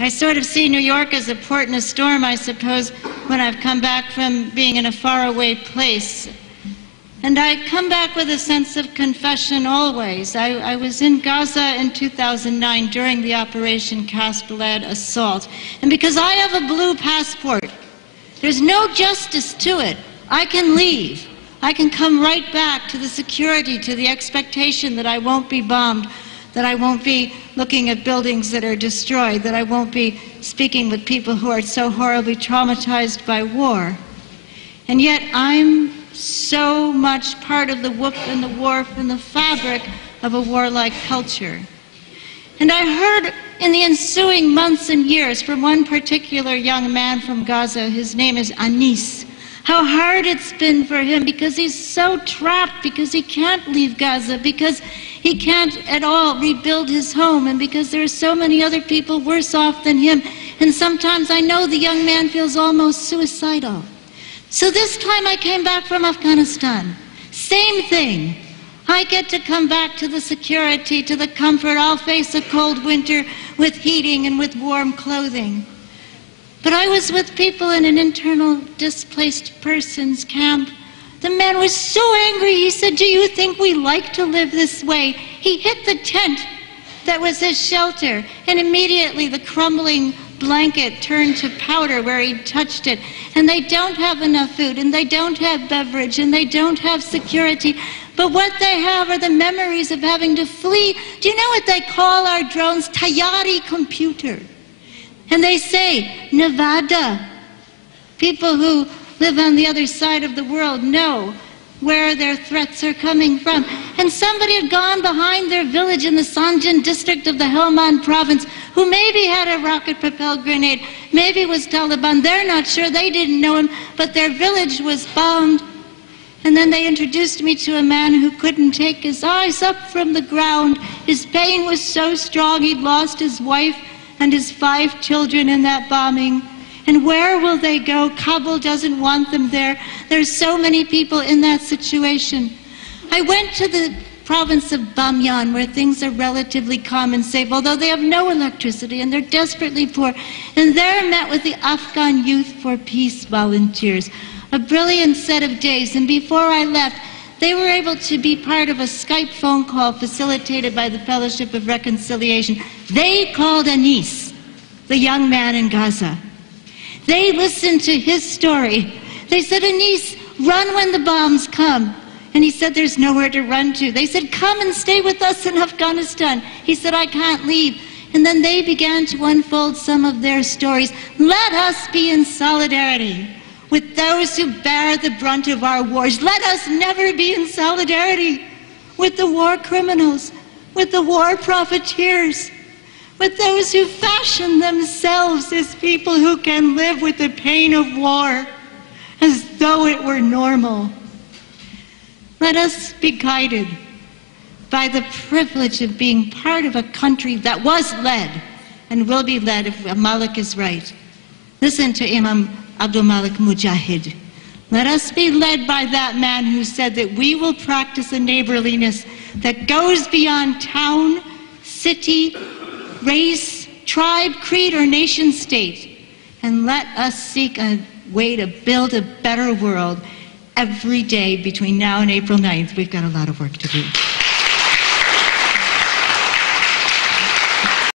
I sort of see New York as a port in a storm, I suppose, when I've come back from being in a faraway place. And I come back with a sense of confession always. I was in Gaza in 2009 during the Operation Cast Lead assault. And because I have a blue passport, there's no justice to it. I can leave. I can come right back to the security, to the expectation that I won't be bombed, that I won't be looking at buildings that are destroyed, that I won't be speaking with people who are so horribly traumatized by war. And yet I'm so much part of the whoop and the wharf and the fabric of a warlike culture. And I heard in the ensuing months and years from one particular young man from Gaza, his name is Anis, how hard it's been for him because he's so trapped, because he can't leave Gaza, because he can't at all rebuild his home, and because there are so many other people worse off than him. And sometimes I know the young man feels almost suicidal. So this time I came back from Afghanistan. Same thing. I get to come back to the security, to the comfort. I'll face a cold winter with heating and with warm clothing. But I was with people in an internal displaced persons camp. The man was so angry, he said, "Do you think we like to live this way?" He hit the tent that was his shelter, and immediately the crumbling blanket turned to powder where he touched it. And they don't have enough food, and they don't have beverage, and they don't have security. But what they have are the memories of having to flee. Do you know what they call our drones? Tayari computer. And they say, Nevada. People who live on the other side of the world know where their threats are coming from. And somebody had gone behind their village in the Sanjan district of the Helmand province who maybe had a rocket-propelled grenade, maybe it was Taliban, they're not sure, they didn't know him, but their village was bombed. And then they introduced me to a man who couldn't take his eyes up from the ground. His pain was so strong, he'd lost his wife and his 5 children in that bombing. And where will they go? Kabul doesn't want them there. There's so many people in that situation. I went to the province of Bamyan, where things are relatively calm and safe, although they have no electricity and they're desperately poor. And there I met with the Afghan Youth for Peace volunteers, a brilliant set of days. And before I left, they were able to be part of a Skype phone call facilitated by the Fellowship of Reconciliation. They called Anis, the young man in Gaza. They listened to his story. They said, Anis, run when the bombs come. And he said, there's nowhere to run to. They said, come and stay with us in Afghanistan. He said, I can't leave. And then they began to unfold some of their stories. Let us be in solidarity with those who bear the brunt of our wars. Let us never be in solidarity with the war criminals, with the war profiteers, with those who fashion themselves as people who can live with the pain of war as though it were normal. Let us be guided by the privilege of being part of a country that was led and will be led if Malik is right. Listen to Imam Abdul Malik Mujahid. Let us be led by that man who said that we will practice a neighborliness that goes beyond town, city, race, tribe, creed, or nation state. And let us seek a way to build a better world every day between now and April 9th. We've got a lot of work to do.